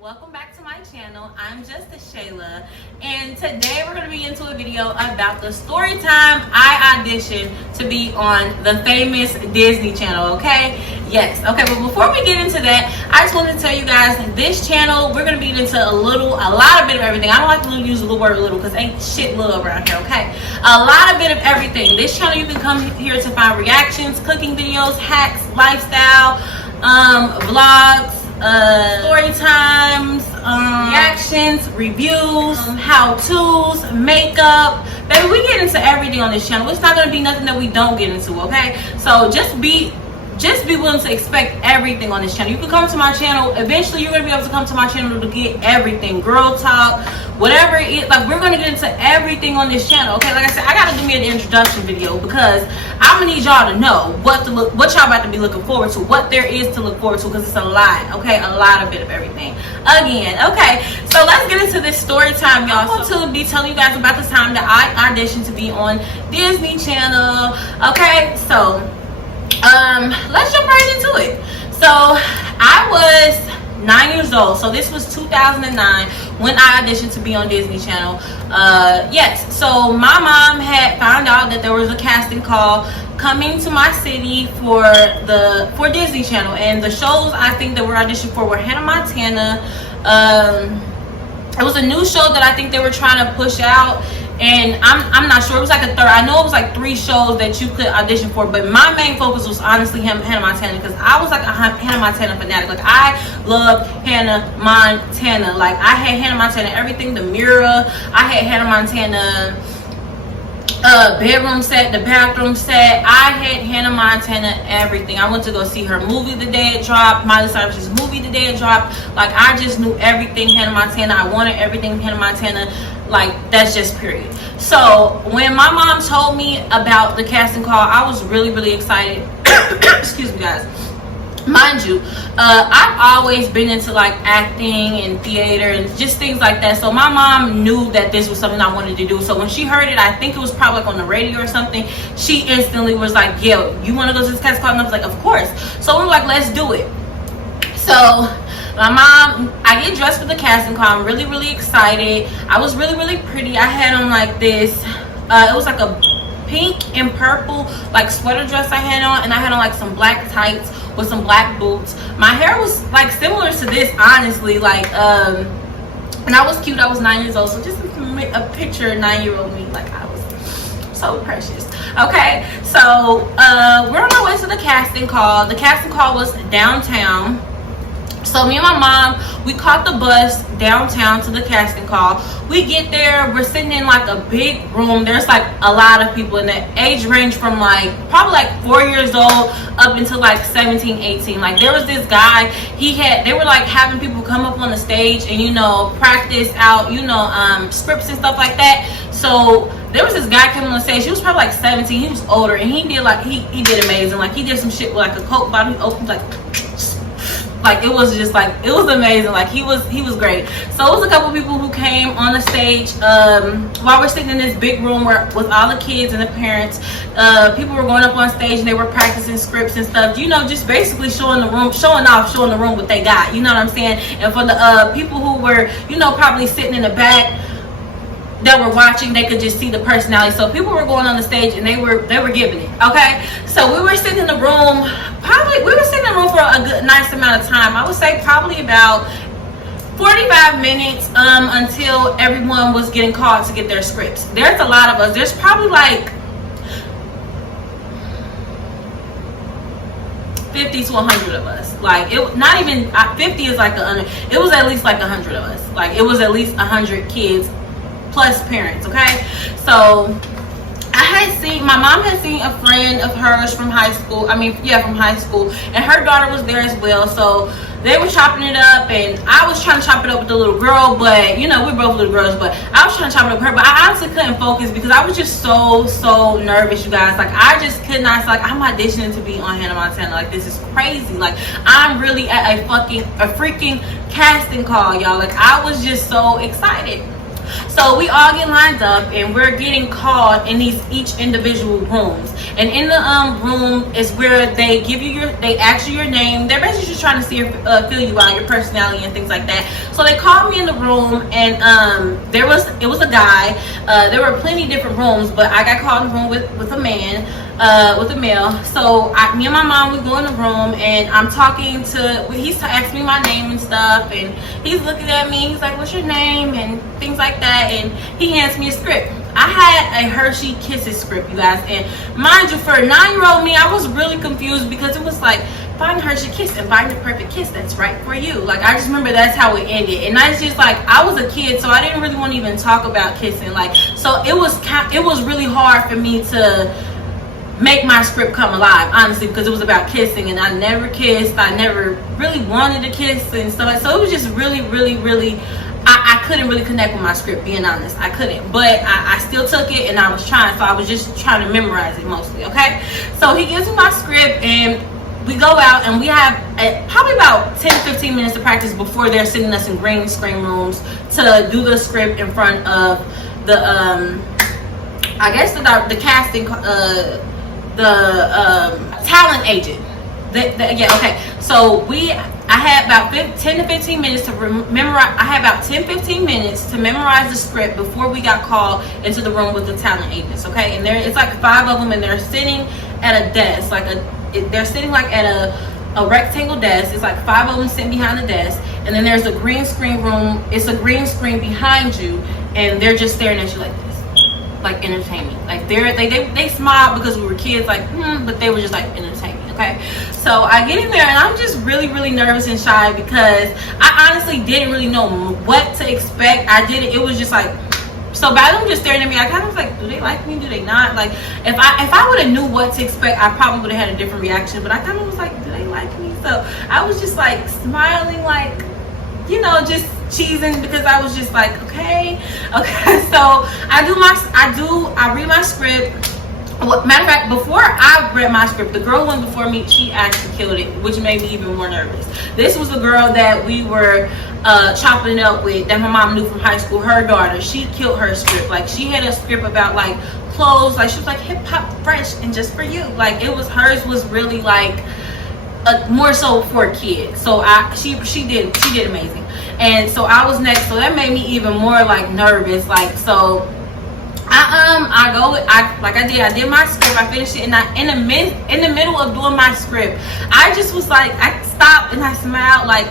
welcome back to my channel. I'm just a Shayla, and today we're going to be into a video about the Storytime I auditioned to be on the famous Disney Channel, okay? Yes, okay, but before we get into that, I just wanted to tell you guys, this channel, we're going to be into a lot of bit of everything. I don't like to use the word little because ain't shit little around here, okay? A lot of bit of everything. This channel, you can come here to find reactions, cooking videos, hacks, lifestyle, vlogs, story times, reactions, reviews, how-tos, makeup. Baby, we get into everything on this channel. It's not going to be nothing that we don't get into, okay? So just be willing to expect everything on this channel. You can come to my channel. Eventually, you're going to be able to come to my channel to get everything. Girl talk, whatever it is. Like, we're going to get into everything on this channel, okay? Like I said, I got to do me an introduction video because I'm going to need y'all to know what y'all about to be looking forward to, what there is to look forward to, because it's a lot, okay? A lot of bit of everything. Again, okay? So let's get into this story time, y'all. I want to be telling you guys about the time that I auditioned to be on Disney Channel, okay? So let's jump right into it. So I was 9 years old, so this was 2009 when I auditioned to be on Disney Channel. Yes, so my mom had found out that there was a casting call coming to my city for Disney Channel, and the shows I think that were auditioned for were Hannah Montana. It was a new show that I think they were trying to push out, and I'm not sure. It was like a third. I know it was like 3 shows that you could audition for, but my main focus was honestly Hannah Montana, because I was like a Hannah Montana fanatic. Like, I love Hannah Montana. Like, I had Hannah Montana everything, the mirror. I had Hannah Montana bedroom set, the bathroom set. I had Hannah Montana everything. I went to go see her movie the day it dropped, Miley Cyrus's movie the day it dropped. Like, I just knew everything Hannah Montana. I wanted everything Hannah Montana. Like, that's just period. So when my mom told me about the casting call, I was really excited. Excuse me, guys. Mind you, I've always been into like acting and theater and just things like that. So my mom knew that this was something I wanted to do. So when she heard it, I think it was probably like on the radio or something, she instantly was like, yo, you want to go to this casting call? And I was like, of course. So we were like, let's do it. So my mom, I get dressed for the casting call. I'm really excited. I was really pretty. I had on like this, it was like a pink and purple like sweater dress I had on, and I had on like some black tights with some black boots. My hair was like similar to this, honestly. Like, and I was cute. I was 9 years old, so just a picture of 9-year-old me. Like, I was so precious. Okay, so we're on our way to the casting call. The casting call was downtown. So me and my mom, we caught the bus downtown to the casting call. We get there, we're sitting in like a big room. There's like a lot of people in the age range from like probably like 4 years old up until like 17, 18. Like, there was this guy, they were like having people come up on the stage and, you know, practice out, you know, scripts and stuff like that. So there was this guy coming on the stage. He was probably like 17. He was older, and he did like he did amazing. Like, he did some shit with like a Coke bottle. He opened like it was just like, it was amazing. Like, he was great. So it was a couple people who came on the stage while we're sitting in this big room with all the kids and the parents. People were going up on stage and they were practicing scripts and stuff, you know, just basically showing the room what they got, you know what I'm saying? And for the people who were, you know, probably sitting in the back that were watching, they could just see the personality. So people were going on the stage and they were giving it, okay? So we were sitting in the room, for a good nice amount of time. I would say probably about 45 minutes until everyone was getting called to get their scripts. There's a lot of us. There's probably like 50 to 100 of us. Like, it not even 50 is like it was at least like 100 of us. Like, it was at least 100 kids plus parents, okay? So my mom had seen a friend of hers from high school. From high school, and her daughter was there as well. So they were chopping it up, and I was trying to chop it up with the little girl, but, you know, we're both little girls, but I was trying to chop it up with her, but I honestly couldn't focus because I was just so nervous, you guys. Like, I just could not. Like, I'm auditioning to be on Hannah Montana. Like, this is crazy. Like, I'm really at a freaking casting call, y'all. Like, I was just so excited. So we all get lined up and we're getting called in these each individual rooms. And in the room is where they give you they ask you your name. They're basically just trying to see feel you out, your personality and things like that. So they called me in the room, and it was a guy. There were plenty of different rooms, but I got called in the room with a man. With a male. So me and my mom, we go in the room, and I'm talking to, he's asking me my name and stuff, and he's looking at me, he's like, what's your name, and things like that, and he hands me a script. I had a Hershey Kisses script, you guys, and mind you, for a 9-year-old me, I was really confused, because it was like, find a Hershey kiss and find the perfect kiss that's right for you. Like, I just remember that's how it ended, and I was just like, I was a kid, so I didn't really want to even talk about kissing, like, so it was really hard for me to make my script come alive, honestly, because it was about kissing, and I never kissed. I never really wanted to kiss and stuff like. So it was just really, really, really. I couldn't really connect with my script, being honest. I couldn't, but I still took it, and I was trying. So I was just trying to memorize it mostly. Okay, so he gives me my script, and we go out, and we have probably about 10-15 minutes of practice before they're sending us in green screen rooms to do the script in front of the I guess the casting. The talent agent. Yeah, okay. So I had about 10 to 15 minutes to memorize. I had about 10-15 minutes to memorize the script before we got called into the room with the talent agents. Okay, and it's like 5 of them, and they're sitting at a desk, they're sitting like at a rectangle desk. It's like 5 of them sitting behind the desk, and then there's a green screen room. It's a green screen behind you, and they're just staring at you like this. Like entertainment, like they smiled because we were kids, like but they were just like entertainment. Okay, so I get in there, and I'm just really, really nervous and shy, because I honestly didn't really know what to expect. It was just like, so by them just staring at me, I kind of was like, do they like me, do they not? Like, if I would have knew what to expect, I probably would have had a different reaction, but I kind of was like, do they like me? So I was just like smiling, like, you know, just cheesing, because I was just like, okay. So I read my script. Matter of fact, before I read my script, the girl went before me. She actually killed it, which made me even more nervous. This was the girl that we were chopping it up with, that my mom knew from high school. Her daughter, she killed her script. Like, she had a script about like clothes. Like, she was like hip hop, fresh, and just for you. Like, hers was really like more so for kids. So she did amazing. And so I was next, so that made me even more like nervous. Like, so I did my script, I finished it, and in the middle of doing my script, I just was like, I stopped and I smiled, like,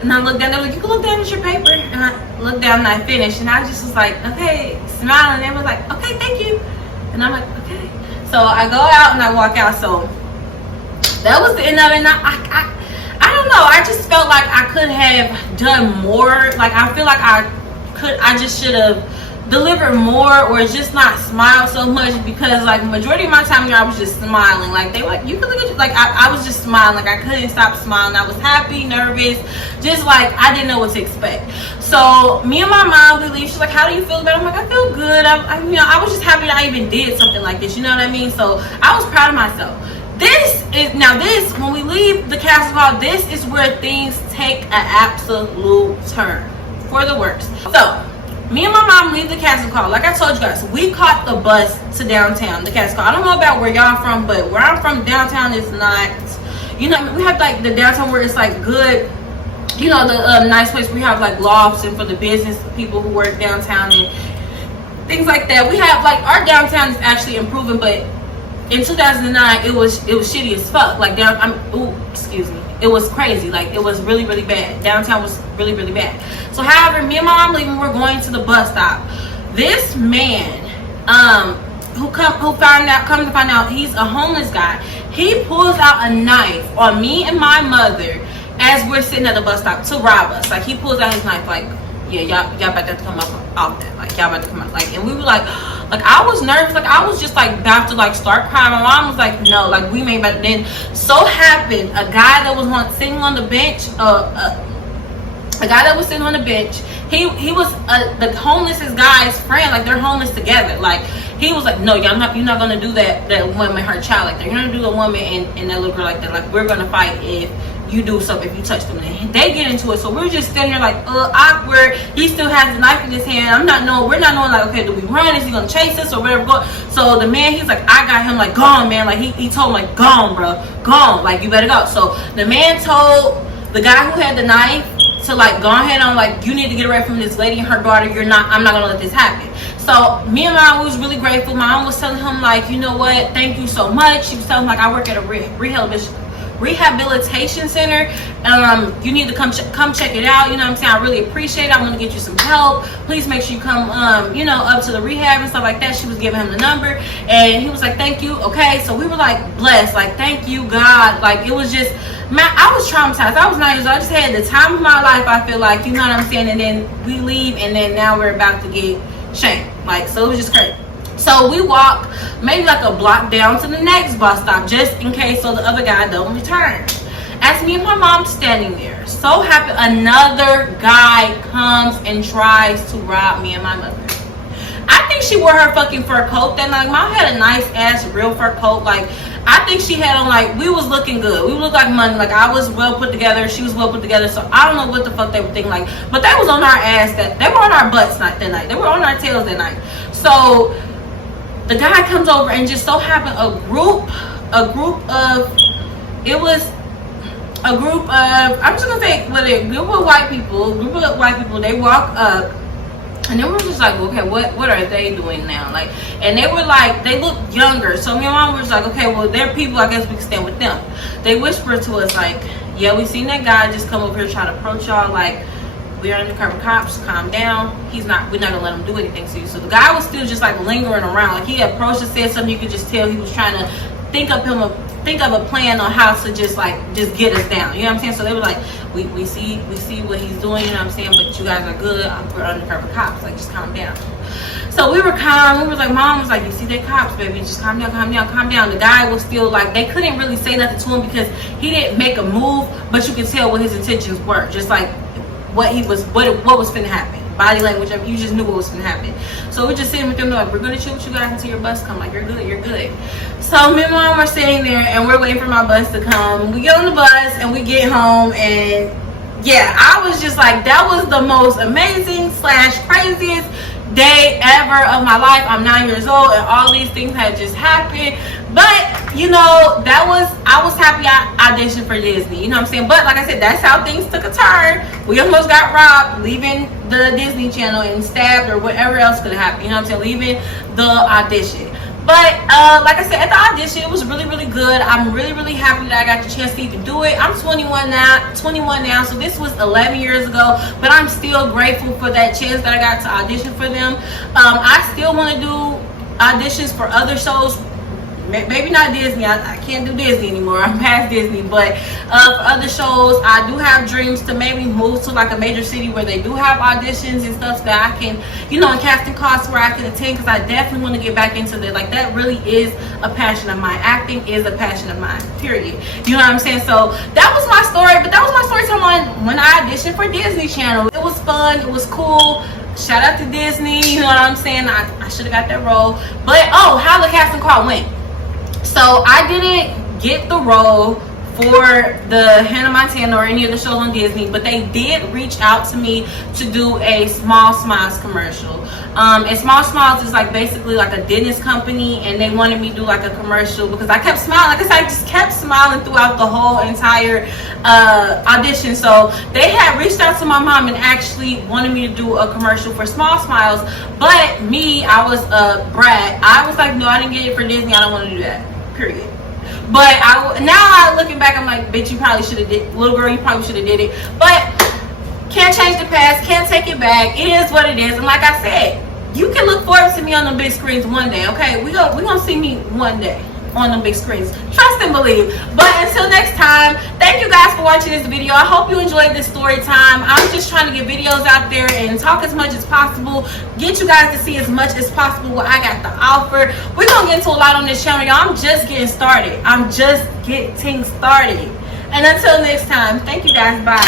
and I looked down. They were like, you can look down at your paper, and I looked down and I finished, and I just was like, okay, smiling, and they was like, okay, thank you, and I'm like, okay. So I go out and I walk out. So that was the end of it. And I don't know, I just felt like I could have done more. Like, I feel like I just should have delivered more, or just not smile so much, because like majority of my time here I was just smiling. Like, they were like, you can look at you. Like, I was just smiling. Like, I couldn't stop smiling. I was happy, nervous, just like I didn't know what to expect. So me and my mom, we leave. She's like, how do you feel about it? I'm like, I feel good. I was just happy that I even did something like this, you know what I mean? So I was proud of myself. When we leave the casting call, this is where things take an absolute turn for the worst. So me and my mom leave the casting call. Like I told you guys, we caught the bus to downtown, the casting call. I don't know about where y'all from, but where I'm from, downtown is not, you know, we have like the downtown where it's like good, you know, the nice place where we have like lofts, and for the business people who work downtown and things like that. We have like, our downtown is actually improving, but in 2009 it was shitty as fuck. Like, it was crazy. Like, it was really, really bad. Downtown was really, really bad. So however, me and my mom leaving, we're going to the bus stop. This man come to find out he's a homeless guy. He pulls out a knife on me and my mother as we're sitting at the bus stop to rob us. Like, he pulls out his knife, like, yeah, y'all about to come up off that. Like, y'all about to come out. Like, and we were like I was nervous. Like, I was just like about to like start crying. My mom was like, no, like, we made better. Then so happened a guy that was sitting on the bench, he was the homeless guy's friend. Like, they're homeless together. Like, he was like, no, you're not gonna do that woman, her child like that. You're gonna do a woman and that little girl like that. Like, we're gonna fight if you do something if you touch them. And they get into it. So we're just standing there like awkward. He still has the knife in his hand. We're not knowing like, okay, do we run? Is he gonna chase us or whatever? So the man, he's like, I got him, like, gone, man. Like he told him, like, gone, bro, gone, like, you better go. So the man told the guy who had the knife to, like, go ahead on, like, you need to get away from this lady and her daughter. I'm not gonna let this happen. So me and mom was really grateful. My mom was telling him, like, you know what, thank you so much. She was telling him, like, I work at a rehabilitation center. You need to come check it out. You know what I'm saying? I really appreciate it. I'm gonna get you some help. Please make sure you come up to the rehab and stuff like that. She was giving him the number, and he was like, thank you. Okay, so we were like blessed, like, thank you, God. Like, it was just, man, I was traumatized. I was 9 years old. I just had the time of my life, I feel like, you know what I'm saying? And then we leave, and then now we're about to get shanked. Like, so it was just crazy. So we walk maybe like a block down to the next bus stop, just in case, so the other guy don't return. As me and my mom standing there, so happy, another guy comes and tries to rob me and my mother. I think she wore her fucking fur coat that night. Mom had a nice ass real fur coat. Like, I think she had on, like, we was looking good. We looked like money. Like, I was well put together. She was well put together. So I don't know what the fuck they were thinking. Like, but they was on our ass. They were on our butts that night. They were on our tails that night. So the guy comes over, and just so happened a group of I'm just gonna say, a group of white people. They walk up, and then we're just like, okay, what are they doing now? Like, and they were like, they look younger. So me and mom was like, okay, well, they're people, I guess we can stand with them. They whispered to us, like, yeah, we seen that guy just come over here trying to approach y'all. Like, we're undercover cops, calm down. We're not gonna let him do anything to you. So the guy was still just like lingering around. Like, he approached and said something. You could just tell he was trying to think of a plan on how to just get us down. You know what I'm saying? So they were like, we see what he's doing, you know what I'm saying? But you guys are good. We're undercover cops. Like, just calm down. So we were calm. We was like, mom was like, you see that cops, baby? Just calm down, calm down, calm down. The guy was still like, they couldn't really say nothing to him because he didn't make a move, but you could tell what his intentions were. Just like what was finna happen. Body language, you just knew what was gonna happen. So we're just sitting with them, like, we're gonna chill with you guys until your bus come. Like, you're good, you're good. So me and mom were sitting there, and we're waiting for my bus to come. We get on the bus and we get home, and yeah, I was just like, that was the most amazing / craziest day ever of my life. I'm 9 years old, and all these things had just happened. But you know, I was happy I auditioned for Disney, you know what I'm saying? But like I said, that's how things took a turn. We almost got robbed leaving the Disney Channel, and stabbed, or whatever else could have happened, you know what I'm saying, leaving the audition. But like I said, at the audition, it was really, really good. I'm really, really happy that I got the chance to even do it. I'm 21 now, so this was 11 years ago, but I'm still grateful for that chance that I got to audition for them. I still want to do auditions for other shows. Maybe not Disney. I can't do Disney anymore. I'm past Disney. But for other shows, I do have dreams to maybe move to like a major city where they do have auditions and stuff that I can, you know, and casting calls where I can attend, because I definitely want to get back into that. Like, that really is a passion of mine. Acting is a passion of mine, period. You know what I'm saying? So that was my story. But that was my story time on when I auditioned for Disney Channel. It was fun. It was cool. Shout out to Disney. You know what I'm saying? I should have got that role. But, oh, how the casting call went. So I didn't get the role for the Hannah Montana or any of the shows on Disney, but they did reach out to me to do a Small Smiles commercial. And Small Smiles is like basically like a dentist company, and they wanted me to do like a commercial because I kept smiling. Like I said, I just kept smiling throughout the whole entire audition. So they had reached out to my mom and actually wanted me to do a commercial for Small Smiles. But me, I was a brat. I was like, no, I didn't get it for Disney. I don't want to do that. Period. But now looking back, I'm like, bitch, you probably should have did, little girl, you probably should have did it. But can't change the past, can't take it back. It is what it is. And like I said, you can look forward to me on the big screens one day. Okay, we gonna see me one day on the big screens. Trust and believe. But until next time, thank you guys for watching this video. I hope you enjoyed this story time. I'm just trying to get videos out there and talk as much as possible, get you guys to see as much as possible what I got to offer. We're gonna get into a lot on this channel, y'all. I'm just getting started. And until next time, thank you guys. Bye.